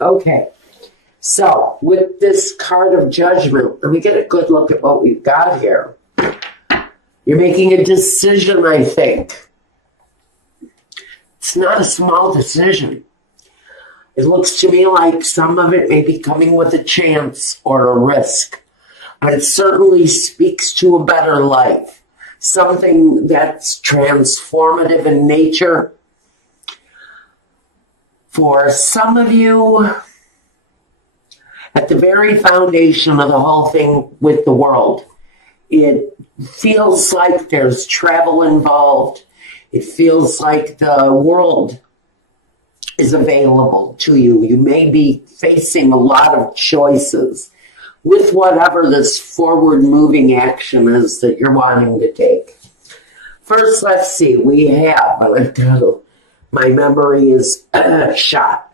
Okay. So with this card of judgment, let me get a good look at what we've got here. You're making a decision, I think. It's not a small decision. It looks to me like some of it may be coming with a chance or a risk. But it certainly speaks to a better life. Something that's transformative in nature. For some of you, at the very foundation of the whole thing with the world, it feels like there's travel involved. It feels like the world is available to you. You may be facing a lot of choices with whatever this forward-moving action is that you're wanting to take. First, let's see. We have, my memory is shot.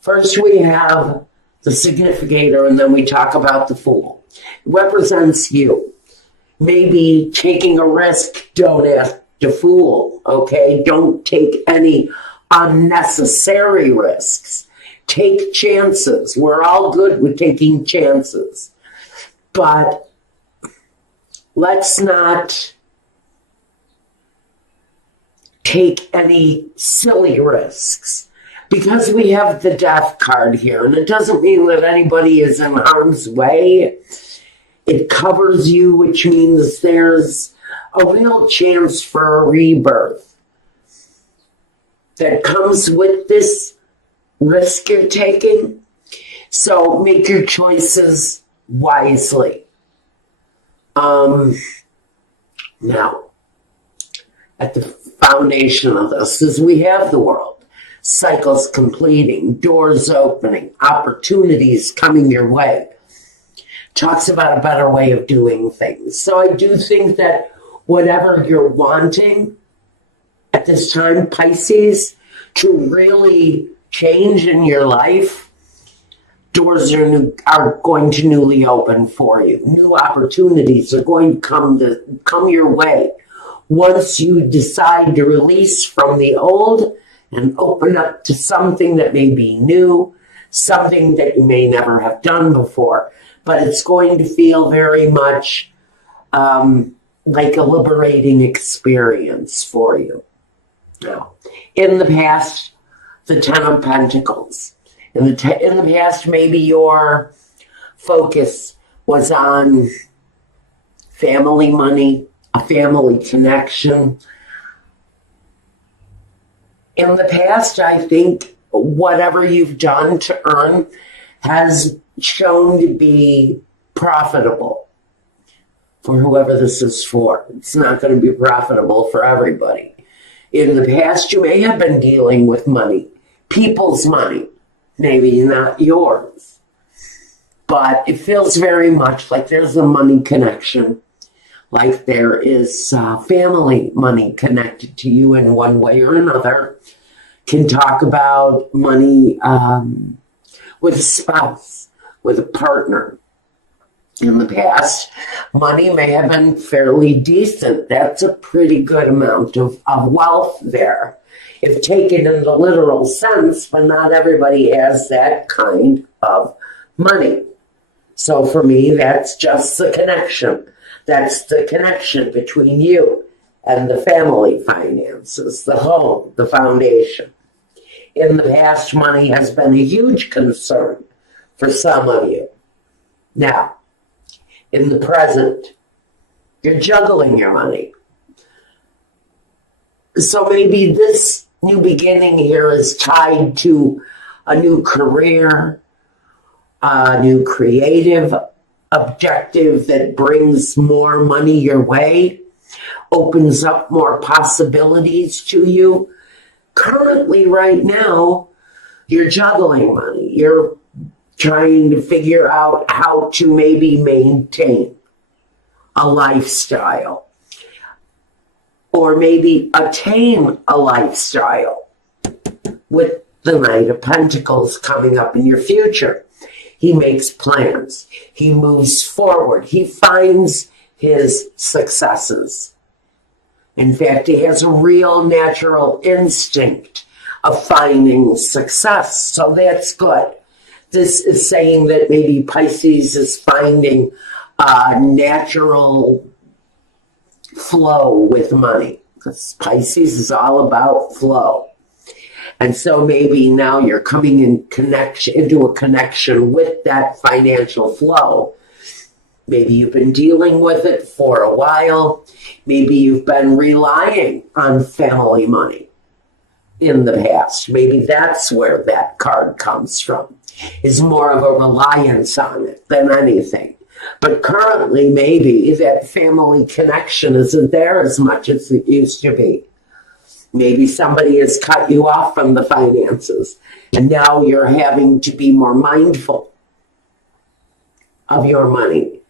First, we have the significator, and then we talk about the Fool. It represents you. Maybe taking a risk, don't ask to fool, okay? Don't take any unnecessary risks. Take chances. We're all good with taking chances. But let's not take any silly risks. Because we have the Death card here, and it doesn't mean that anybody is in harm's way. It covers you, which means there's a real chance for a rebirth that comes with this risk you're taking. So make your choices wisely. Now, at the foundation of this is we have the world. Cycles completing, doors opening, opportunities coming your way. Talks about a better way of doing things. So I do think that whatever you're wanting at this time, Pisces, to really change in your life, doors are going to newly open for you. New opportunities are going to come your way once you decide to release from the old and open up to something that may be new, something that you may never have done before. But it's going to feel very much like a liberating experience for you. Now, in the past, the Ten of Pentacles. In the past, maybe your focus was on family money, a family connection. In the past, I think whatever you've done to earn has shown to be profitable for whoever this is for. It's not going to be profitable for everybody. In the past, you may have been dealing with money, people's money, maybe not yours. But it feels very much like there's a money connection, like there is family money connected to you in one way or another. Can talk about money with a spouse, with a partner. In the past, money may have been fairly decent. That's a pretty good amount of wealth there, if taken in the literal sense, but not everybody has that kind of money. So for me, that's just the connection. That's the connection between you and the family finances, the home, the foundation. In the past, money has been a huge concern for some of you. Now, in the present, you're juggling your money. So maybe this new beginning here is tied to a new career, a new creative objective that brings more money your way, opens up more possibilities to you. Currently, right now, you're juggling money. You're trying to figure out how to maybe maintain a lifestyle or maybe attain a lifestyle with the Knight of Pentacles coming up in your future. He makes plans. He moves forward. He finds his successes. In fact, he has a real natural instinct of finding success. So that's good. This is saying that maybe Pisces is finding a natural flow with money, because Pisces is all about flow. And so maybe now you're coming into a connection with that financial flow. Maybe you've been dealing with it for a while. Maybe you've been relying on family money in the past. Maybe that's where that card comes from. Is more of a reliance on it than anything. But currently, maybe that family connection isn't there as much as it used to be. Maybe somebody has cut you off from the finances, and now you're having to be more mindful of your money.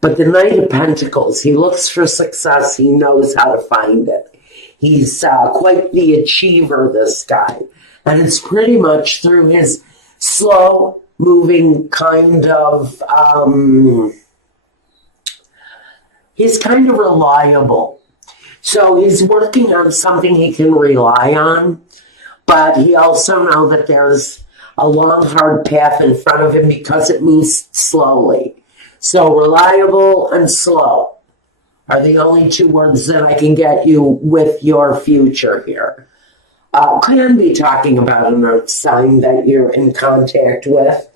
But the Knight of Pentacles, he looks for success. He knows how to find it. He's quite the achiever, this guy. And it's pretty much through his slow moving kind of, he's kind of reliable. So he's working on something he can rely on, but he also knows that there's a long, hard path in front of him because it moves slowly. So reliable and slow are the only two words that I can get you with your future here. Can be talking about an earth sign that you're in contact with.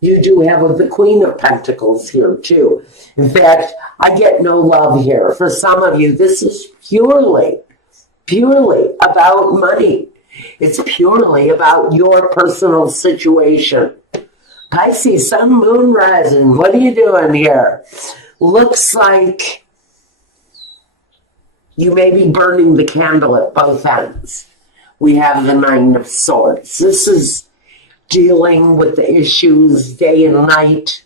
You do have the Queen of Pentacles here too. In fact, I get no love here. For some of you, this is purely about money. It's purely about your personal situation. Pisces, Sun, Moon, Rising, what are you doing here? Looks like you may be burning the candle at both ends. We have the Nine of Swords. This is dealing with the issues day and night,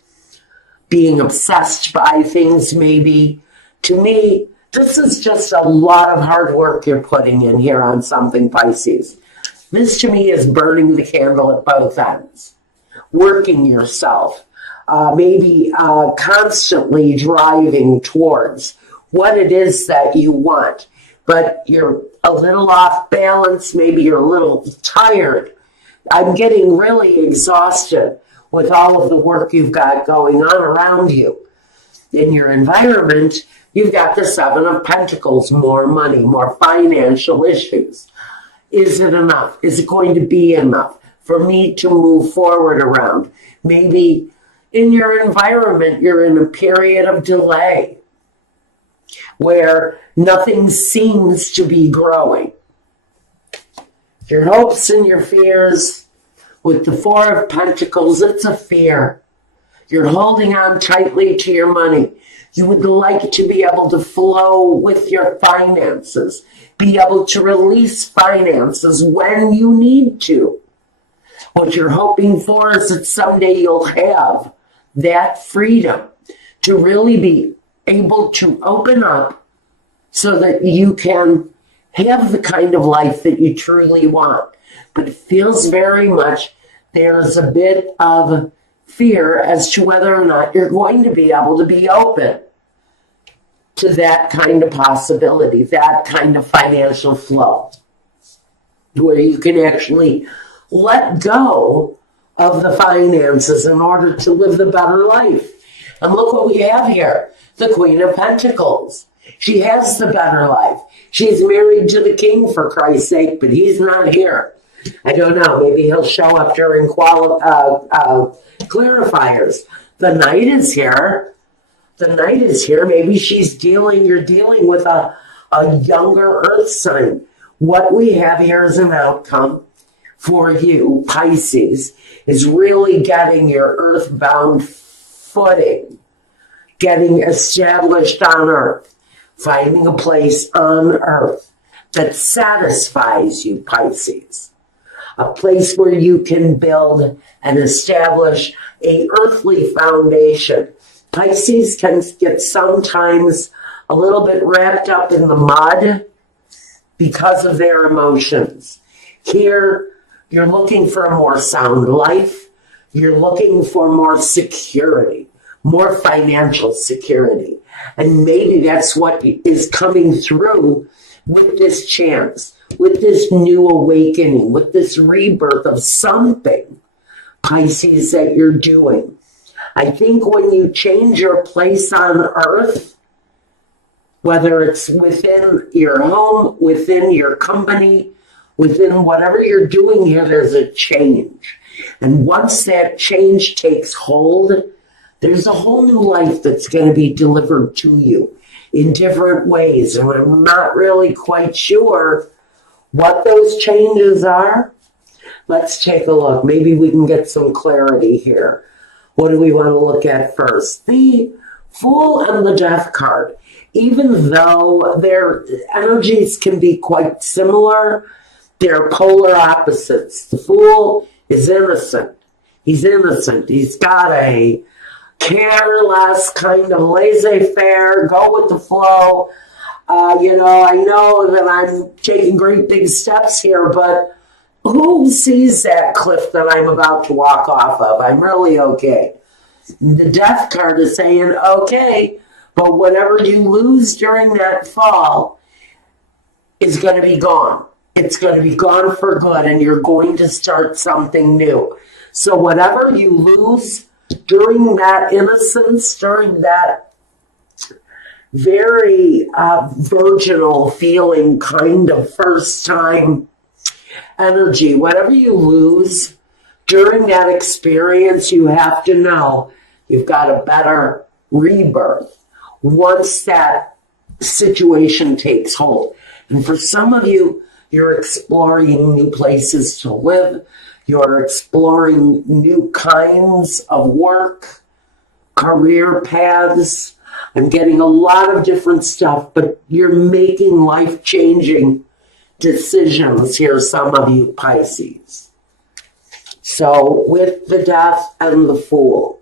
being obsessed by things maybe. To me, this is just a lot of hard work you're putting in here on something, Pisces. This to me is burning the candle at both ends. Working yourself, maybe constantly driving towards what it is that you want, but you're a little off balance, maybe you're a little tired. I'm getting really exhausted with all of the work you've got going on around you. In your environment, you've got the Seven of Pentacles, more money, more financial issues. Is it enough? Is it going to be enough for me to move forward around? Maybe in your environment, you're in a period of delay where nothing seems to be growing. Your hopes and your fears, with the Four of Pentacles, it's a fear. You're holding on tightly to your money. You would like to be able to flow with your finances, be able to release finances when you need to. What you're hoping for is that someday you'll have that freedom to really be able to open up so that you can have the kind of life that you truly want. But it feels very much there's a bit of fear as to whether or not you're going to be able to be open to that kind of possibility, that kind of financial flow, where you can actually let go of the finances in order to live the better life. And look what we have here, the Queen of Pentacles. She has the better life. She's married to the king, for Christ's sake, but he's not here. I don't know, maybe he'll show up during clarifiers. The Knight is here. The Knight is here. Maybe you're dealing with a younger earth sign. What we have here as an outcome for you, Pisces, is really getting your earthbound footing, getting established on earth, finding a place on earth that satisfies you, Pisces. A place where you can build and establish an earthly foundation. Pisces can get sometimes a little bit wrapped up in the mud because of their emotions. Here, you're looking for a more sound life. You're looking for more security, more financial security. And maybe that's what is coming through with this chance. with this new awakening, with this rebirth of something, Pisces, that you're doing. I think when you change your place on earth, whether it's within your home, within your company, within whatever you're doing here, there's a change. And once that change takes hold, there's a whole new life that's going to be delivered to you in different ways. And I'm not really quite sure what those changes are. Let's take a look. Maybe we can get some clarity here. What do we want to look at first? The Fool and the Death card. Even though their energies can be quite similar, they're polar opposites. The Fool is innocent. He's innocent. He's got a careless kind of laissez-faire, go with the flow. I know that I'm taking great big steps here, but who sees that cliff that I'm about to walk off of? I'm really okay. The Death card is saying, okay, but whatever you lose during that fall is going to be gone. It's going to be gone for good, and you're going to start something new. So whatever you lose during that innocence, during that very virginal feeling, kind of first time energy, whatever you lose during that experience, you have to know you've got a better rebirth once that situation takes hold. And for some of you, you're exploring new places to live. You're exploring new kinds of work, career paths. I'm getting a lot of different stuff, but you're making life-changing decisions here, some of you Pisces. So with the Death and the Fool,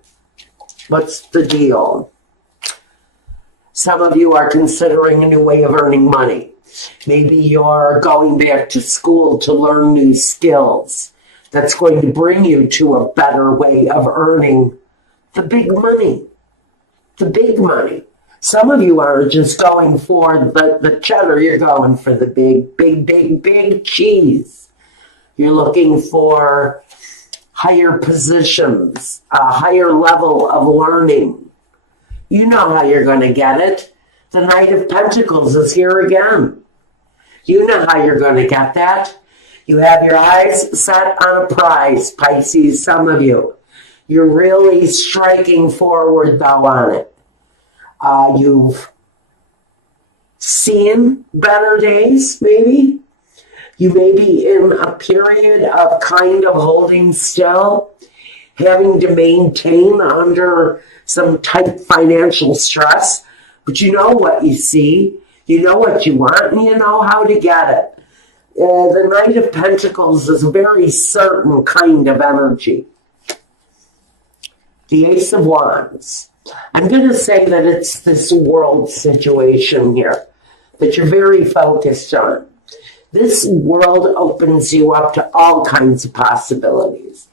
what's the deal? Some of you are considering a new way of earning money. Maybe you're going back to school to learn new skills. That's going to bring you to a better way of earning the big money. The big money. Some of you are just going for the cheddar. You're going for the big cheese. You're looking for higher positions, a higher level of learning. You know how you're going to get it. The Knight of Pentacles is here again. You know how you're going to get that. You have your eyes set on a prize, Pisces, some of you. You're really striking forward, though, on it. You've seen better days, maybe. You may be in a period of kind of holding still, having to maintain under some tight financial stress. But you know what you see, you know what you want, and you know how to get it. The Knight of Pentacles is a very certain kind of energy. The Ace of Wands. I'm going to say that it's this world situation here that you're very focused on. This world opens you up to all kinds of possibilities.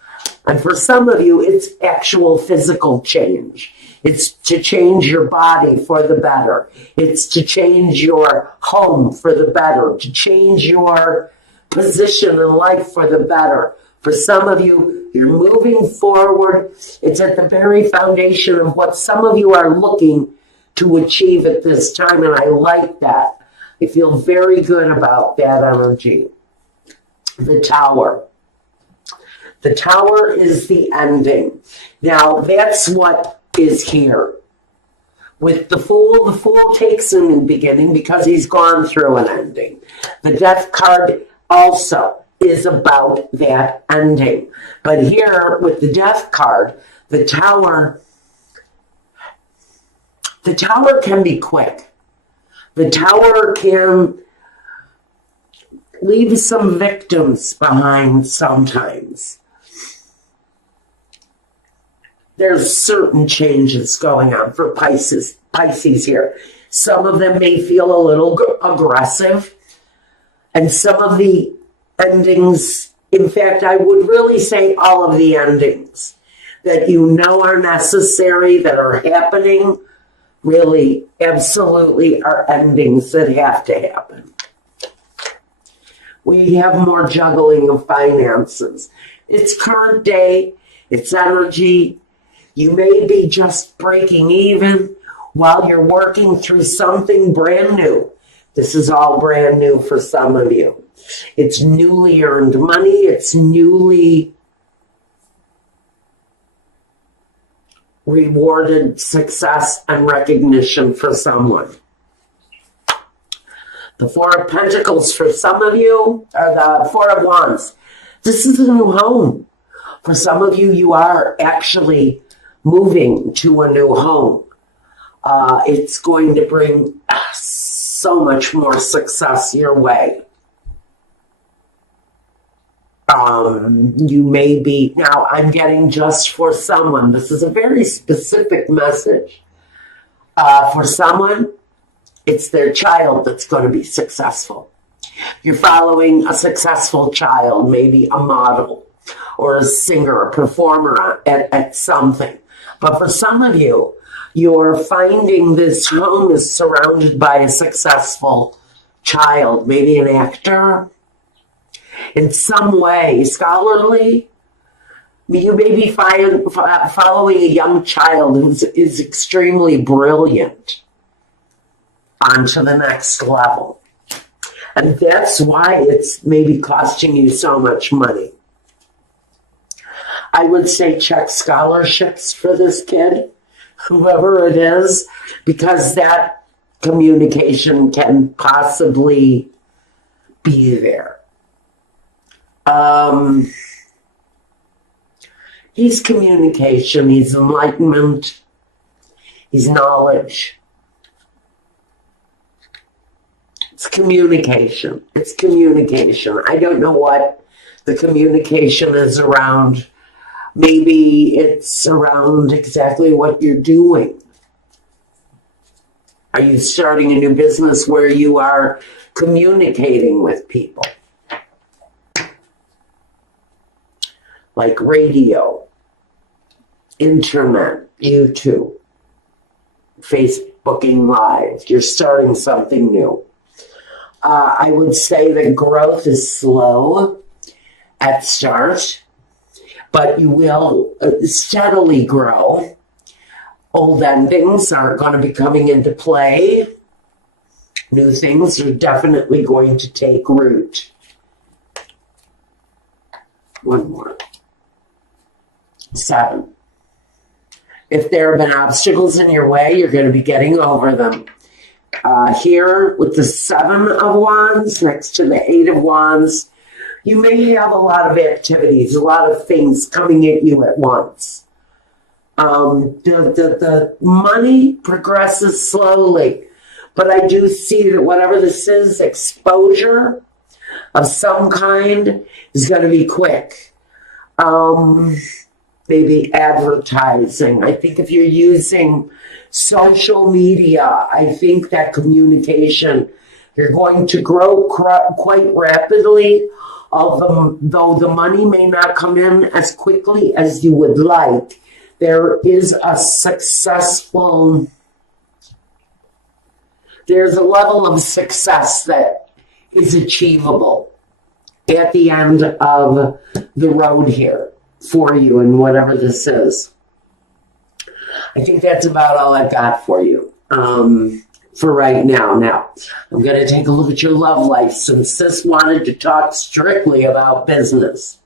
And for some of you, it's actual physical change. It's to change your body for the better. It's to change your home for the better, to change your position in life for the better. For some of you, you're moving forward. It's at the very foundation of what some of you are looking to achieve at this time, and I like that. I feel very good about that energy. The Tower. The Tower is the ending. Now, that's what is here. With the Fool takes a new beginning because he's gone through an ending. The Death card also is about that ending. But here, with the Death card, the Tower can be quick. The Tower can leave some victims behind sometimes. There's certain changes going on for Pisces here. Some of them may feel a little aggressive, and some of the endings, in fact, I would really say all of the endings that you know are necessary, that are happening, really, absolutely are endings that have to happen. We have more juggling of finances. It's current day. It's energy. You may be just breaking even while you're working through something brand new. This is all brand new for some of you. It's newly earned money. It's newly rewarded success and recognition for someone. The Four of Pentacles for some of you, or the Four of Wands. This is a new home. For some of you, you are actually moving to a new home. It's going to bring so much more success your way. You may be, now I'm getting just for someone. This is a very specific message. For someone, it's their child that's going to be successful. You're following a successful child, maybe a model or a singer, a performer at something. But for some of you, you're finding this home is surrounded by a successful child, maybe an actor, in some way, scholarly. You may be following a young child who is extremely brilliant onto the next level. And that's why it's maybe costing you so much money. I would say check scholarships for this kid, whoever it is, because that communication can possibly be there. He's communication, he's enlightenment, he's knowledge. It's communication. It's communication. I don't know what the communication is around. Maybe it's around exactly what you're doing. Are you starting a new business where you are communicating with people? Like radio, internet, YouTube, Facebooking Live. You're starting something new. I would say that growth is slow at start, but you will steadily grow. Old endings are going to be coming into play. New things are definitely going to take root. One more. 7. If there have been obstacles in your way, you're going to be getting over them. Here with the 7 of Wands next to the 8 of Wands, you may have a lot of activities, a lot of things coming at you at once. The money progresses slowly, but I do see that whatever this is, exposure of some kind is going to be quick. Maybe advertising. I think if you're using social media, I think that communication, you're going to grow quite rapidly, although the money may not come in as quickly as you would like. There is a successful, there's a level of success that is achievable at the end of the road here for you and whatever this is. I think that's about all I've got for you for right now. Now, I'm going to take a look at your love life since this wanted to talk strictly about business.